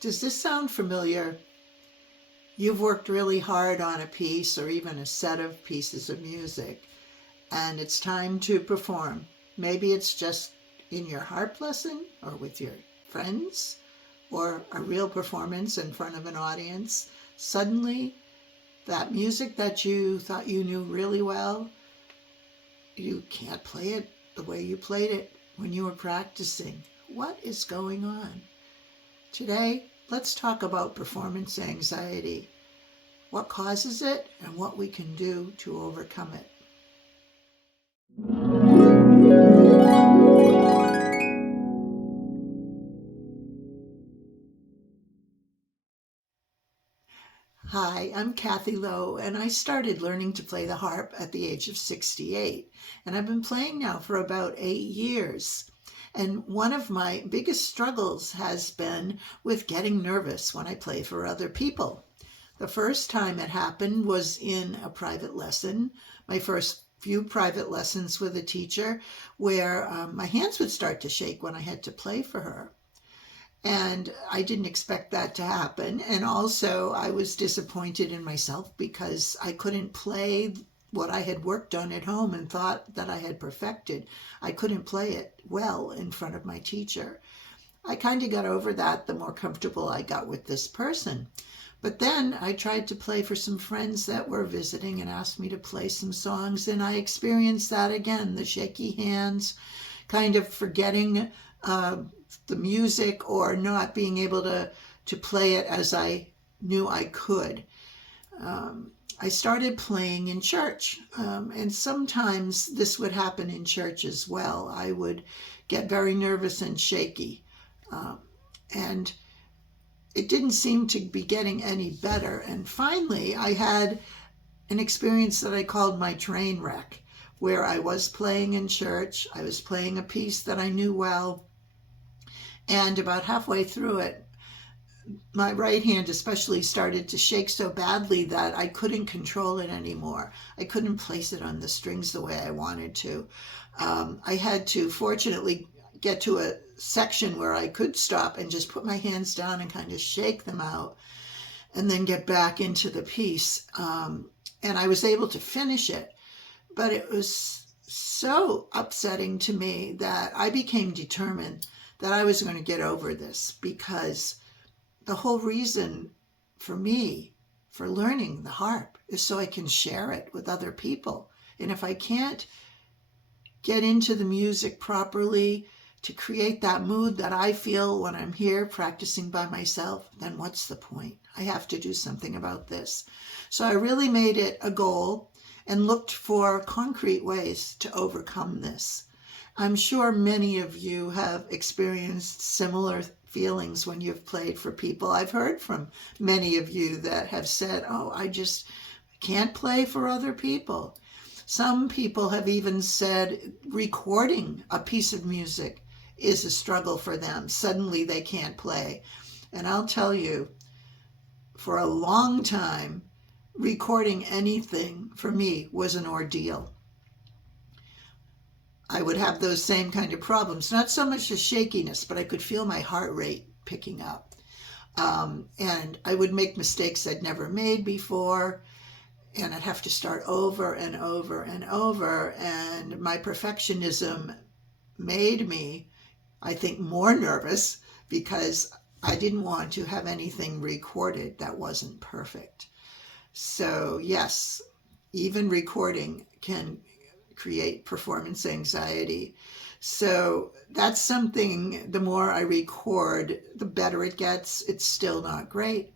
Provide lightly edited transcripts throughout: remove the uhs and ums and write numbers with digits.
Does this sound familiar? You've worked really hard on a piece or even a set of pieces of music, and it's time to perform. Maybe it's just in your harp lesson or with your friends or a real performance in front of an audience. Suddenly, that music that you thought you knew really well, you can't play it the way you played it when you were practicing. What is going on? Today, let's talk about performance anxiety, what causes it, and what we can do to overcome it. Hi, I'm Kathy Lowe, and I started learning to play the harp at the age of 68, and I've been playing now for about 8 years. And one of my biggest struggles has been with getting nervous when I play for other people. The first time it happened was in a private lesson, my first few private lessons with a teacher, where my hands would start to shake when I had to play for her. And I didn't expect that to happen. And also, I was disappointed in myself because I couldn't play what I had worked on at home and thought that I had perfected. I couldn't play it well in front of my teacher. I kind of got over that the more comfortable I got with this person. But then I tried to play for some friends that were visiting and asked me to play some songs, and I experienced that again, the shaky hands, kind of forgetting the music or not being able to play it as I knew I could. I started playing in church, and sometimes this would happen in church as well. I would get very nervous and shaky, and it didn't seem to be getting any better. And finally, I had an experience that I called my train wreck, where I was playing in church. I was playing a piece that I knew well, and about halfway through it, my right hand especially started to shake so badly that I couldn't control it anymore. I couldn't place it on the strings the way I wanted to. I had to, fortunately, get to a section where I could stop and just put my hands down and kind of shake them out and then get back into the piece. And I was able to finish it. But it was so upsetting to me that I became determined that I was going to get over this, because the whole reason for me for learning the harp is so I can share it with other people. And if I can't get into the music properly to create that mood that I feel when I'm here practicing by myself, then what's the point? I have to do something about this. So I really made it a goal and looked for concrete ways to overcome this. I'm sure many of you have experienced similar feelings when you've played for people. I've heard from many of you that have said, oh, I just can't play for other people. Some people have even said recording a piece of music is a struggle for them. Suddenly they can't play. And I'll tell you, for a long time, recording anything for me was an ordeal. I would have those same kind of problems, not so much the shakiness, but I could feel my heart rate picking up. And I would make mistakes I'd never made before, and I'd have to start over and over and over. And my perfectionism made me, I think, more nervous because I didn't want to have anything recorded that wasn't perfect. So yes, even recording can create performance anxiety. So that's something, the more I record, the better it gets. It's still not great,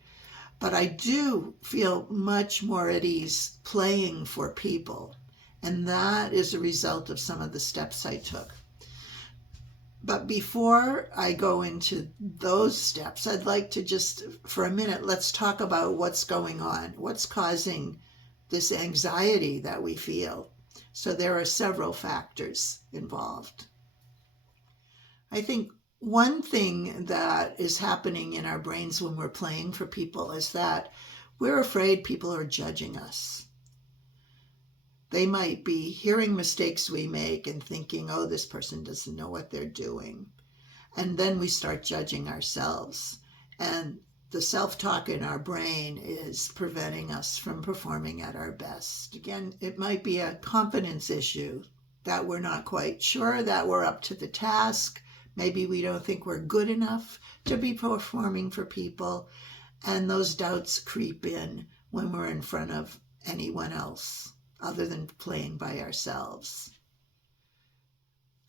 but I do feel much more at ease playing for people. And that is a result of some of the steps I took. But before I go into those steps, I'd like to just, for a minute, let's talk about what's going on. What's causing this anxiety that we feel? So there are several factors involved. I think one thing that is happening in our brains when we're playing for people is that we're afraid people are judging us. They might be hearing mistakes we make and thinking, oh, this person doesn't know what they're doing. And then we start judging ourselves. And the self-talk in our brain is preventing us from performing at our best. Again, it might be a confidence issue that we're not quite sure that we're up to the task. Maybe we don't think we're good enough to be performing for people. And those doubts creep in when we're in front of anyone else other than playing by ourselves.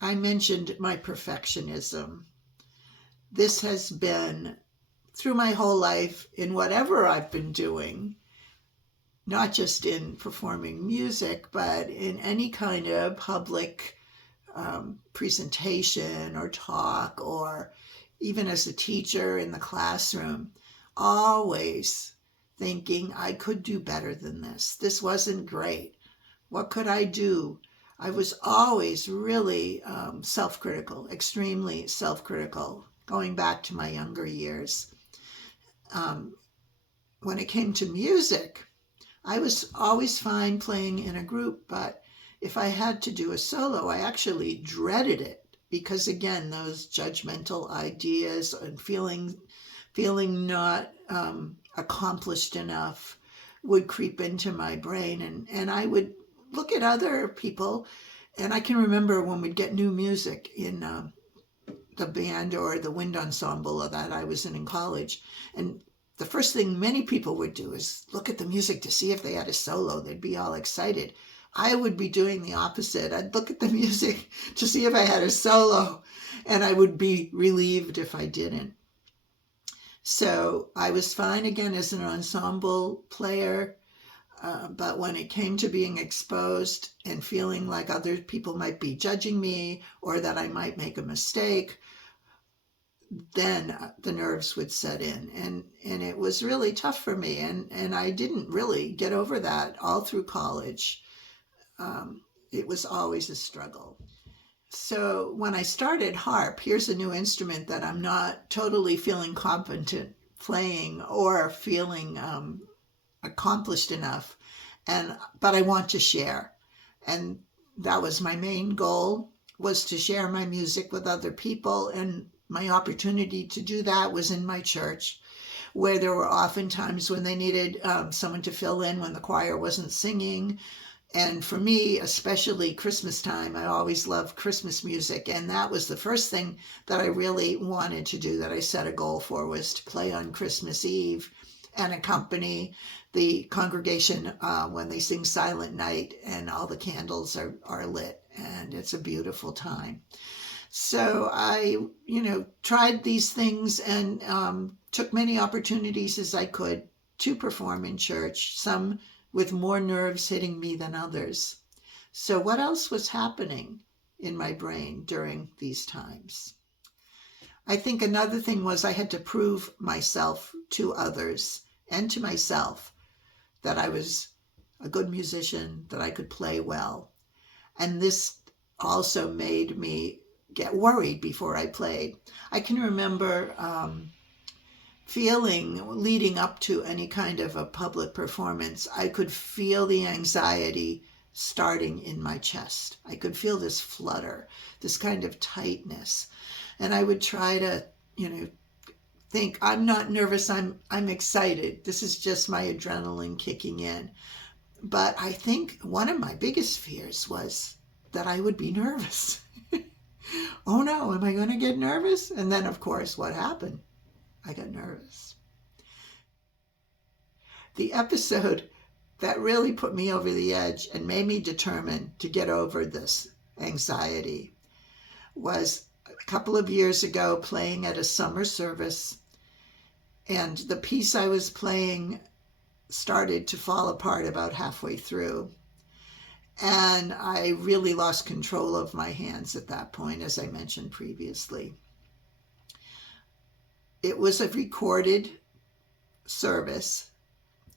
I mentioned my perfectionism. This has been through my whole life in whatever I've been doing, not just in performing music, but in any kind of public presentation or talk, or even as a teacher in the classroom, always thinking I could do better than this. This wasn't great. What could I do? I was always really self-critical, extremely self-critical, going back to my younger years. When it came to music, I was always fine playing in a group, but if I had to do a solo, I actually dreaded it because, again, those judgmental ideas and feeling not accomplished enough would creep into my brain, and I would look at other people, and I can remember when we'd get new music in the band or the wind ensemble that I was in college, and the first thing many people would do is look at the music to see if they had a solo. They'd be all excited. I would be doing the opposite. I'd look at the music to see if I had a solo, and I would be relieved if I didn't. So I was fine again as an ensemble player, but when it came to being exposed and feeling like other people might be judging me or that I might make a mistake, then the nerves would set in, and it was really tough for me, and I didn't really get over that all through college. It was always a struggle. So when I started harp, here's a new instrument that I'm not totally feeling competent playing or feeling accomplished enough, but I want to share, and that was my main goal, was to share my music with other people. And my opportunity to do that was in my church, where there were often times when they needed someone to fill in when the choir wasn't singing. And for me, especially Christmas time, I always loved Christmas music. And that was the first thing that I really wanted to do, that I set a goal for, was to play on Christmas Eve and accompany the congregation when they sing Silent Night and all the candles are lit. And it's a beautiful time. So I, tried these things and took many opportunities as I could to perform in church, some with more nerves hitting me than others. So what else was happening in my brain during these times? I think another thing was I had to prove myself to others and to myself that I was a good musician, that I could play well. And this also made me get worried before I played. I can remember feeling, leading up to any kind of a public performance, I could feel the anxiety starting in my chest. I could feel this flutter, this kind of tightness. And I would try to, think, I'm not nervous, I'm excited. This is just my adrenaline kicking in. But I think one of my biggest fears was that I would be nervous. Oh no, am I going to get nervous? And then, of course, what happened? I got nervous. The episode that really put me over the edge and made me determined to get over this anxiety was a couple of years ago, playing at a summer service, and the piece I was playing started to fall apart about halfway through. And I really lost control of my hands at that point, as I mentioned previously. It was a recorded service,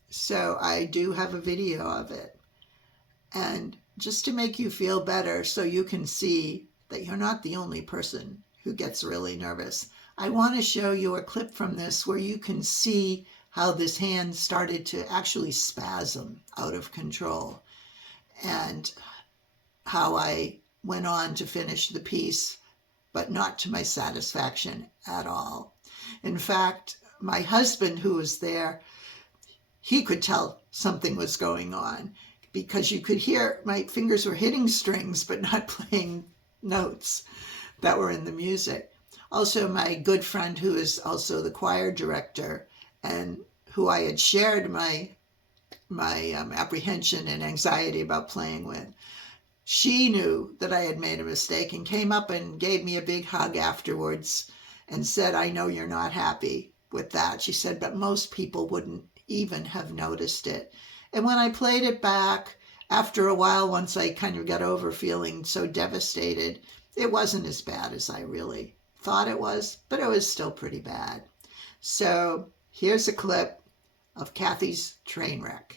so I do have a video of it. And just to make you feel better, so you can see that you're not the only person who gets really nervous, I want to show you a clip from this where you can see how this hand started to actually spasm out of control, and how I went on to finish the piece, but not to my satisfaction at all. In fact, my husband, who was there, he could tell something was going on because you could hear my fingers were hitting strings but not playing notes that were in the music. Also, my good friend, who is also the choir director and who I had shared my apprehension and anxiety about playing with, she knew that I had made a mistake and came up and gave me a big hug afterwards and said, "I know you're not happy with that." She said, "But most people wouldn't even have noticed it." And when I played it back, after a while, once I kind of got over feeling so devastated, it wasn't as bad as I really thought it was, but it was still pretty bad. So here's a clip of Kathy's train wreck.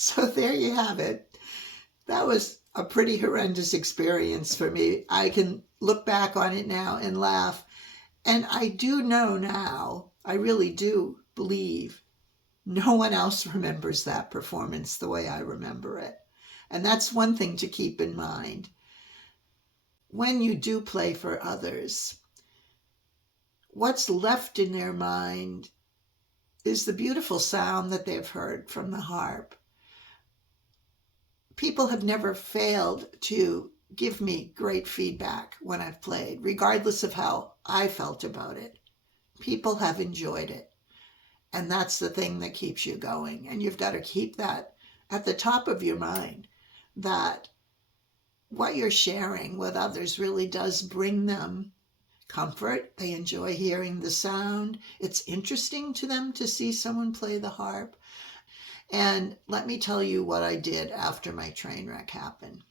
So there you have it. That was a pretty horrendous experience for me. I can look back on it now and laugh. And I do know now, I really do believe no one else remembers that performance the way I remember it. And that's one thing to keep in mind. When you do play for others, what's left in their mind is the beautiful sound that they've heard from the harp. People have never failed to give me great feedback when I've played, regardless of how I felt about it. people have enjoyed it. And that's the thing that keeps you going. And you've got to keep that at the top of your mind, that what you're sharing with others really does bring them comfort. They enjoy hearing the sound. It's interesting to them to see someone play the harp. And let me tell you what I did after my train wreck happened.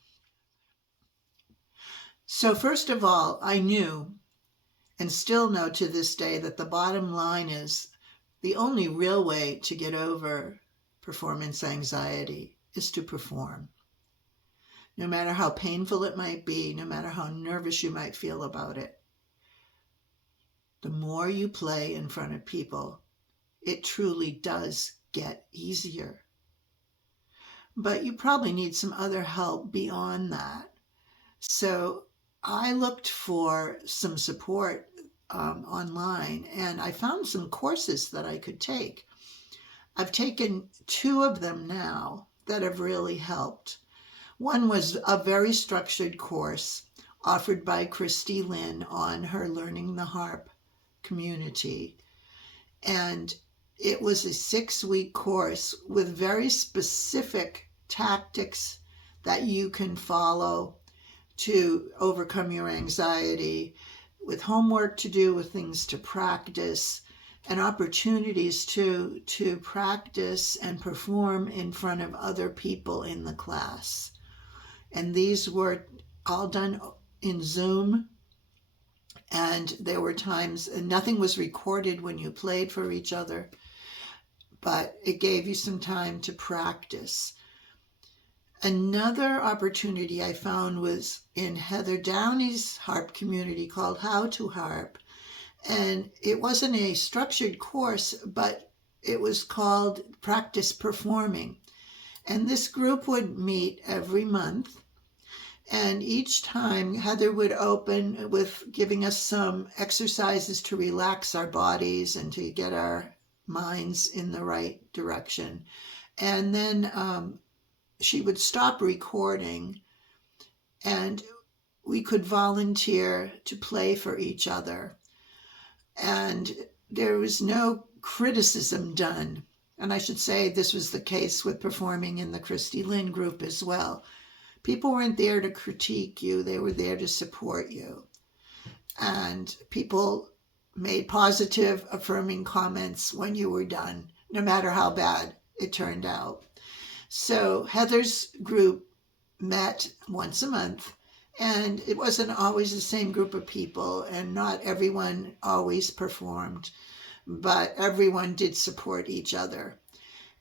So, first of all, I knew and still know to this day that the bottom line is the only real way to get over performance anxiety is to perform. No matter how painful it might be, no matter how nervous you might feel about it, the more you play in front of people, it truly does get easier. But you probably need some other help beyond that. So I looked for some support online, and I found some courses that I could take. I've taken 2 of them now that have really helped. One was a very structured course offered by Christy Lynn on her Learning the Harp community. And it was a 6-week course with very specific tactics that you can follow to overcome your anxiety, with homework to do, with things to practice, and opportunities to practice and perform in front of other people in the class. And these were all done in Zoom. And there were times, and nothing was recorded when you played for each other, but it gave you some time to practice. Another opportunity I found was in Heather Downey's harp community called How to Harp. And it wasn't a structured course, but it was called Practice Performing. And this group would meet every month. And each time Heather would open with giving us some exercises to relax our bodies and to get our minds in the right direction. And then she would stop recording, and we could volunteer to play for each other. And there was no criticism done. And I should say this was the case with performing in the Christy Lynn group as well. People weren't there to critique you, they were there to support you. And people made positive, affirming comments when you were done, no matter how bad it turned out. So Heather's group met once a month, and it wasn't always the same group of people, and not everyone always performed, but everyone did support each other.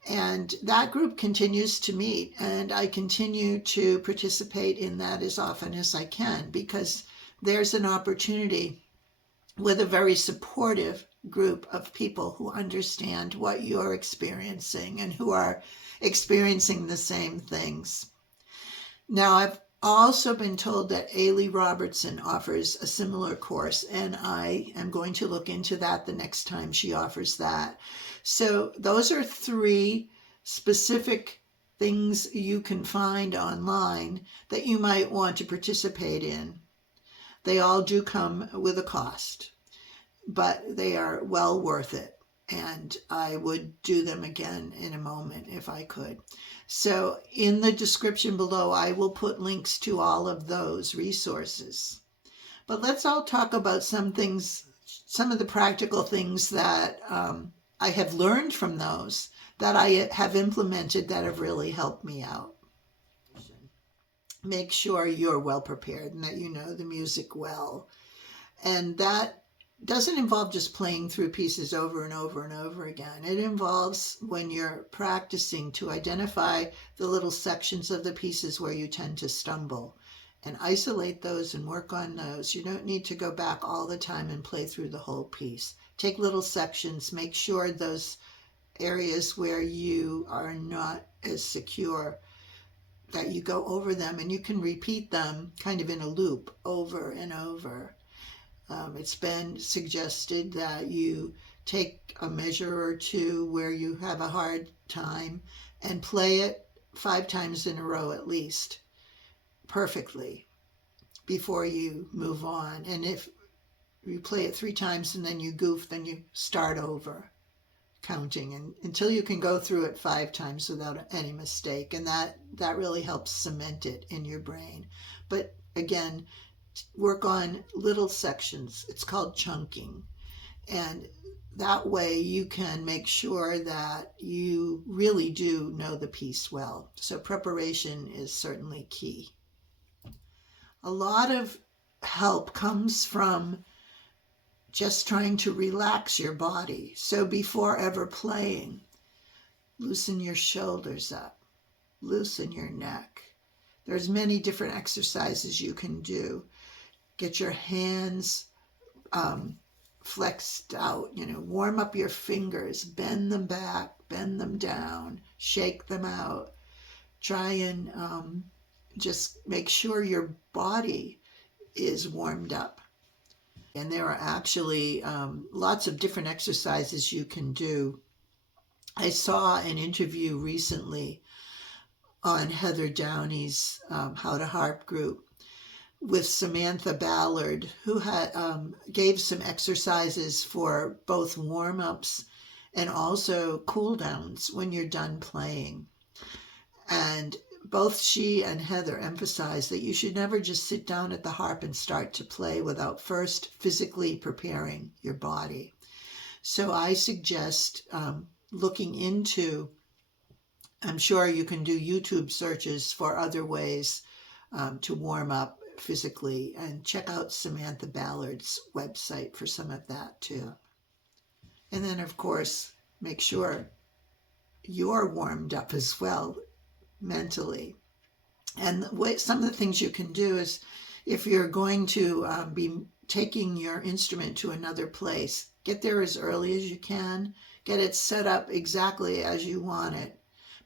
And that group continues to meet, and I continue to participate in that as often as I can, because there's an opportunity with a very supportive group of people who understand what you're experiencing and who are experiencing the same things. Now, I've also been told that Ailey Robertson offers a similar course, and I am going to look into that the next time she offers that. So those are 3 specific things you can find online that you might want to participate in. They all do come with a cost, but they are well worth it. And I would do them again in a moment if I could. So in the description below, I will put links to all of those resources. But let's all talk about some things, some of the practical things that I have learned from those that I have implemented that have really helped me out. Make sure you're well prepared and that you know the music well. And that doesn't involve just playing through pieces over and over and over again. It involves, when you're practicing, to identify the little sections of the pieces where you tend to stumble and isolate those and work on those. You don't need to go back all the time and play through the whole piece. Take little sections, make sure those areas where you are not as secure, that you go over them, and you can repeat them kind of in a loop over and over. It's been suggested that you take a measure or 2 where you have a hard time and play it 5 times in a row at least, perfectly, before you move on. And if you play it 3 times and then you goof, then you start over counting and until you can go through it 5 times without any mistake. And that really helps cement it in your brain. But again, work on little sections. It's called chunking. And that way you can make sure that you really do know the piece well. So preparation is certainly key. A lot of help comes from just trying to relax your body. So before ever playing, loosen your shoulders up, loosen your neck. There's many different exercises you can do. Get your hands flexed out, warm up your fingers, bend them back, bend them down, shake them out. Try and just make sure your body is warmed up. And there are actually lots of different exercises you can do. I saw an interview recently on Heather Downey's How to Harp group with Samantha Ballard, who had gave some exercises for both warm-ups and also cool-downs when you're done playing. And both she and Heather emphasized that you should never just sit down at the harp and start to play without first physically preparing your body. So I suggest looking into, I'm sure you can do YouTube searches for other ways to warm up physically, and check out Samantha Ballard's website for some of that too. And then of course, make sure you're warmed up as well mentally. And some of the things you can do is, if you're going to be taking your instrument to another place, get there as early as you can. Get it set up exactly as you want it.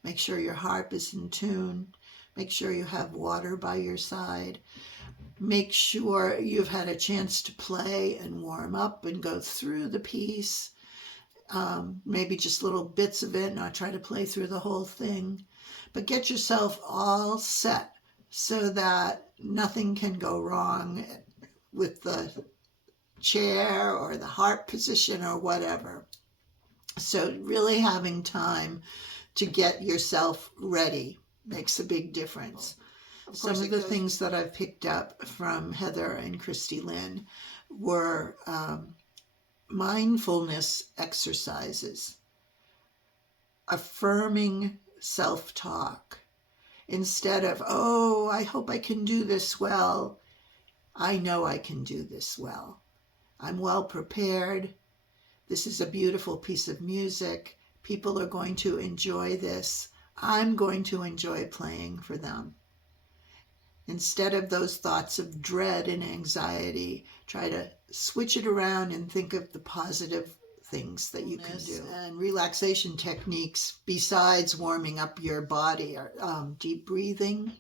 Make sure your harp is in tune. Make sure you have water by your side. Make sure you've had a chance to play and warm up and go through the piece. Maybe just little bits of it, not try to play through the whole thing. But get yourself all set so that nothing can go wrong with the chair or the harp position or whatever. So really having time to get yourself ready makes a big difference. Some of the things that I've picked up from Heather and Christy Lynn were mindfulness exercises, affirming self-talk. Instead of, oh, I hope I can do this well, I know I can do this well. I'm well prepared. This is a beautiful piece of music. People are going to enjoy this. I'm going to enjoy playing for them. Instead of those thoughts of dread and anxiety, try to switch it around and think of the positive things that you can do. And relaxation techniques besides warming up your body are deep breathing.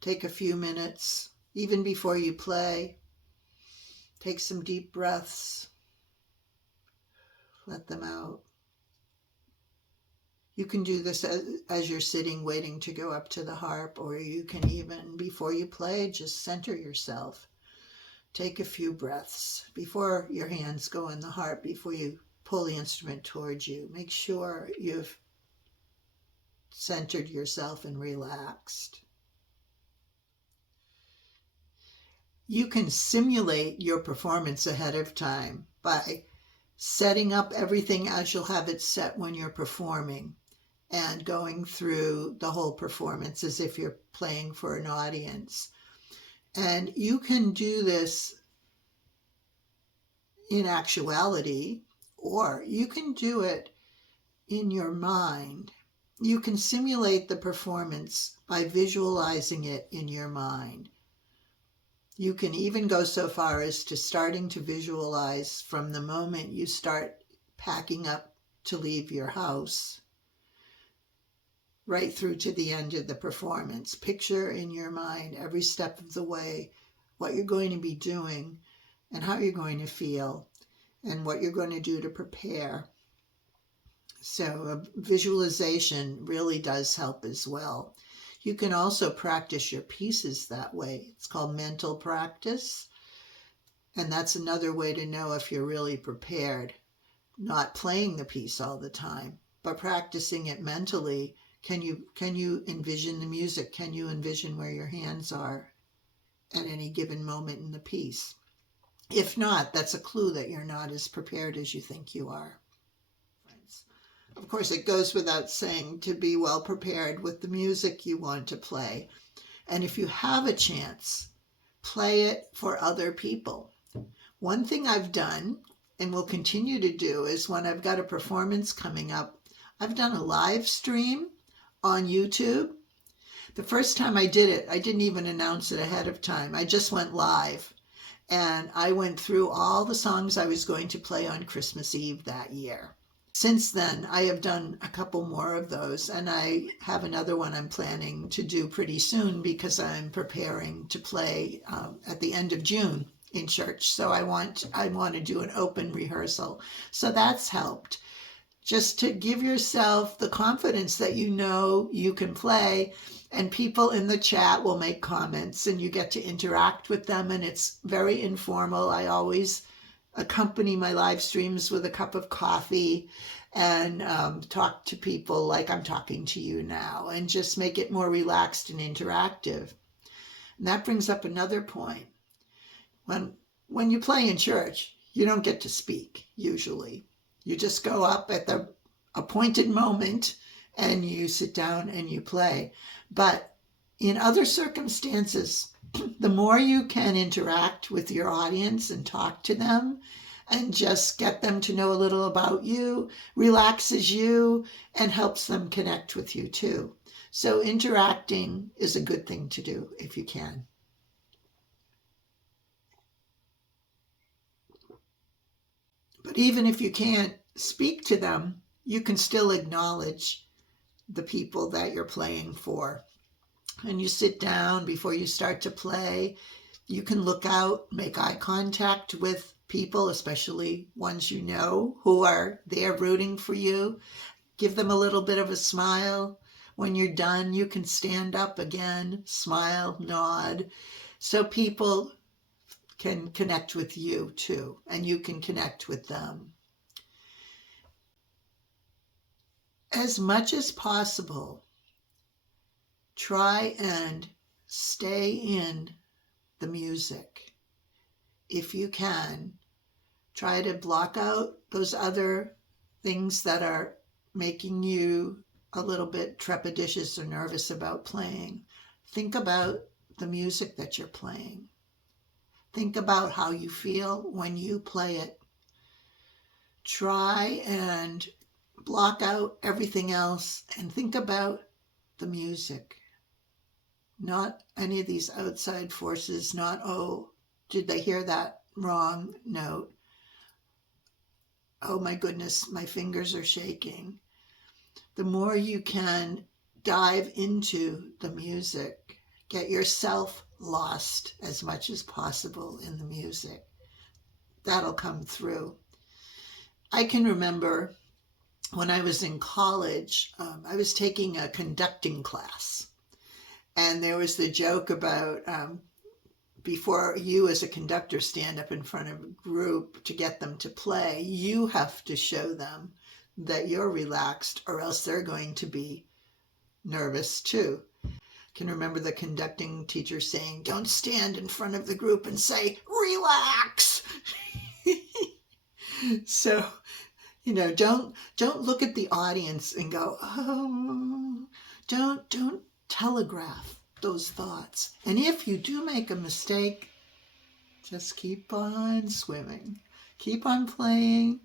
Take a few minutes, even before you play. Take some deep breaths. Let them out. You can do this as you're sitting waiting to go up to the harp, or you can even, before you play, just center yourself. Take a few breaths before your hands go in the harp, before you pull the instrument towards you. Make sure you've centered yourself and relaxed. You can simulate your performance ahead of time by setting up everything as you'll have it set when you're performing and going through the whole performance as if you're playing for an audience. And you can do this in actuality, or you can do it in your mind. You can simulate the performance by visualizing it in your mind. You can even go so far as to starting to visualize from the moment you start packing up to leave your house right through to the end of the performance. Picture in your mind every step of the way what you're going to be doing and how you're going to feel and what you're going to do to prepare. So visualization really does help as well. You can also practice your pieces that way. It's called mental practice. And that's another way to know if you're really prepared. Not playing the piece all the time, but practicing it mentally. Can you envision the music? Can you envision where your hands are at any given moment in the piece? If not, that's a clue that you're not as prepared as you think you are. Of course, it goes without saying to be well prepared with the music you want to play. And if you have a chance, play it for other people. One thing I've done and will continue to do is when I've got a performance coming up, I've done a live stream on YouTube. The first time I did it, I didn't even announce it ahead of time. I just went live. And I went through all the songs I was going to play on Christmas Eve that year. Since then, I have done a couple more of those, and I have another one I'm planning to do pretty soon because I'm preparing to play at the end of June in church. So I want to do an open rehearsal. So that's helped. Just to give yourself the confidence that you know you can play, and people in the chat will make comments and you get to interact with them, and it's very informal. I always accompany my live streams with a cup of coffee and talk to people like I'm talking to you now, and just make it more relaxed and interactive. And that brings up another point. When you play in church, you don't get to speak usually. You just go up at the appointed moment and you sit down and you play. But in other circumstances, the more you can interact with your audience and talk to them and just get them to know a little about you, relaxes you and helps them connect with you too. So interacting is a good thing to do if you can. But even if you can't speak to them, you can still acknowledge the people that you're playing for. And you sit down before you start to play. You can look out, make eye contact with people, especially ones you know who are there rooting for you. Give them a little bit of a smile. When you're done, you can stand up again, smile, nod. So people can connect with you too, and you can connect with them. As much as possible, try and stay in the music. If you can, try to block out those other things that are making you a little bit trepidatious or nervous about playing. Think about the music that you're playing. Think about how you feel when you play it. Try and block out everything else and think about the music. Not any of these outside forces, not, oh, did they hear that wrong note? Oh my goodness, my fingers are shaking. The more you can dive into the music, get yourself lost as much as possible in the music. That'll come through. I can remember when I was in college, I was taking a conducting class. And there was the joke about before you as a conductor stand up in front of a group to get them to play, you have to show them that you're relaxed or else they're going to be nervous too. I can remember the conducting teacher saying, don't stand in front of the group and say, relax. So, don't look at the audience and go, oh, don't telegraph those thoughts. And if you do make a mistake, just keep on swimming, keep on playing.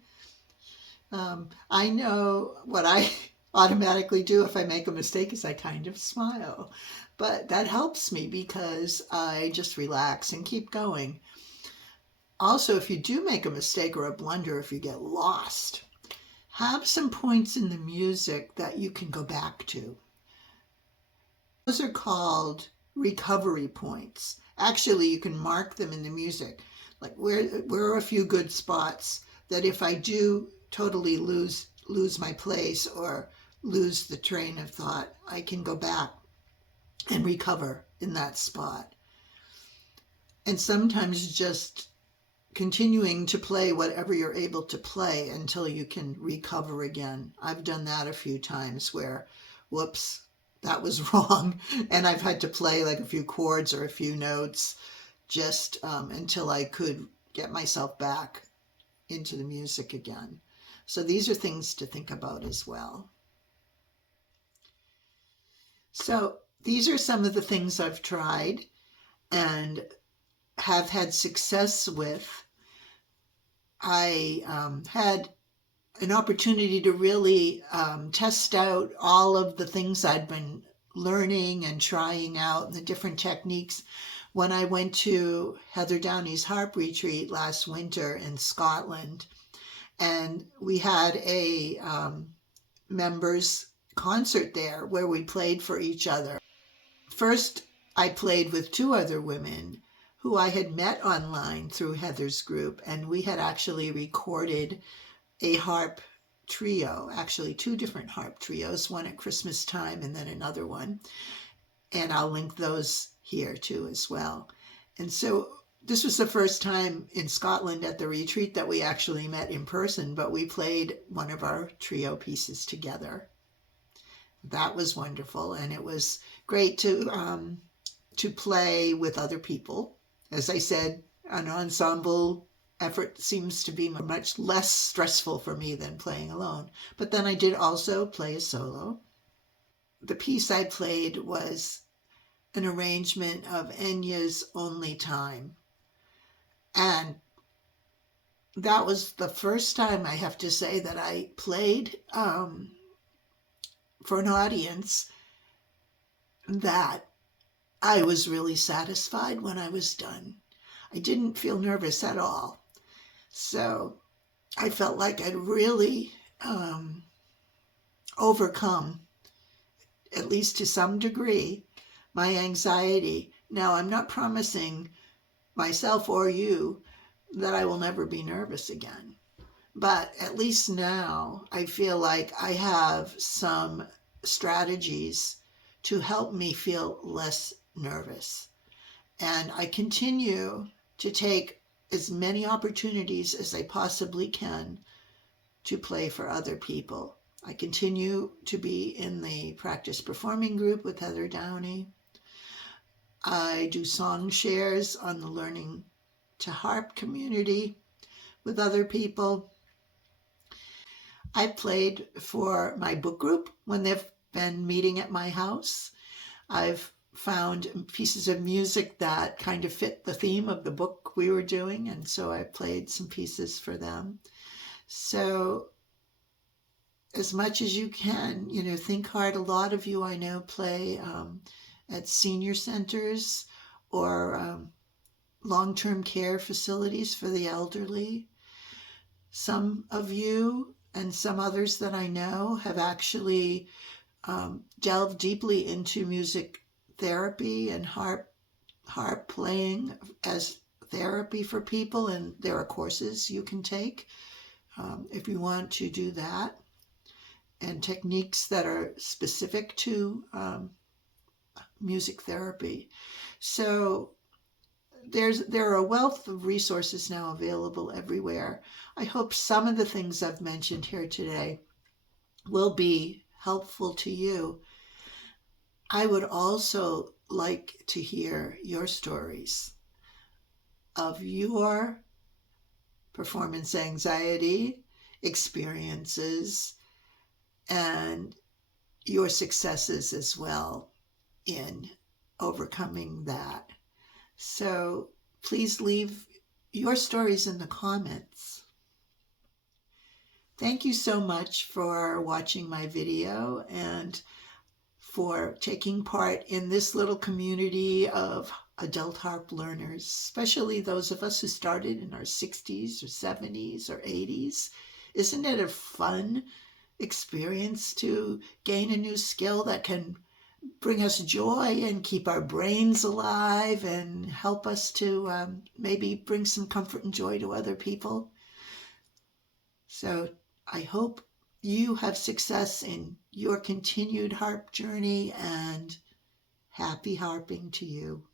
I know what I automatically do if I make a mistake is I kind of smile, but that helps me because I just relax and keep going. Also, if you do make a mistake or a blunder, if you get lost, have some points in the music that you can go back to. Those are called recovery points. Actually, you can mark them in the music. Like where are a few good spots that if I do totally lose my place or lose the train of thought, I can go back and recover in that spot. And sometimes just continuing to play whatever you're able to play until you can recover again. I've done that a few times where, whoops, that was wrong. And I've had to play like a few chords or a few notes just until I could get myself back into the music again. So these are things to think about as well. So these are some of the things I've tried and have had success with. I had an opportunity to really test out all of the things I'd been learning and trying out, the different techniques, when I went to Heather Downey's harp retreat last winter in Scotland. And we had a members concert there where we played for each other. First, I played with two other women who I had met online through Heather's group, and we had actually recorded a harp trio, actually two different harp trios, one at Christmas time and then another one. And I'll link those here too as well. And so this was the first time in Scotland at the retreat that we actually met in person, but we played one of our trio pieces together. That was wonderful, and it was great to play with other people. As I said, an ensemble effort seems to be much less stressful for me than playing alone. But then I did also play a solo. The piece I played was an arrangement of Enya's Only Time. And that was the first time, I have to say, that I played for an audience that I was really satisfied when I was done. I didn't feel nervous at all. So I felt like I'd really overcome, at least to some degree, my anxiety. Now, I'm not promising myself or you that I will never be nervous again. But at least now I feel like I have some strategies to help me feel less nervous. And I continue to take as many opportunities as I possibly can to play for other people. I continue to be in the practice performing group with Heather Downey. I do song shares on the Learning to Harp community with other people. I played for my book group when they've been meeting at my house. I've found pieces of music that kind of fit the theme of the book we were doing, and so I played some pieces for them. So as much as you can, think hard. A lot of you I know play at senior centers or long-term care facilities for the elderly. Some of you and some others that I know have actually delved deeply into music therapy and harp playing as therapy for people, and there are courses you can take if you want to do that, and techniques that are specific to music therapy. So there are a wealth of resources now available everywhere. I hope some of the things I've mentioned here today will be helpful to you. I would also like to hear your stories of your performance anxiety experiences and your successes as well in overcoming that. So please leave your stories in the comments. Thank you so much for watching my video and for taking part in this little community of adult harp learners, especially those of us who started in our 60s or 70s or 80s. Isn't it a fun experience to gain a new skill that can bring us joy and keep our brains alive and help us to maybe bring some comfort and joy to other people? So I hope you have success in your continued harp journey and Happy harping to you.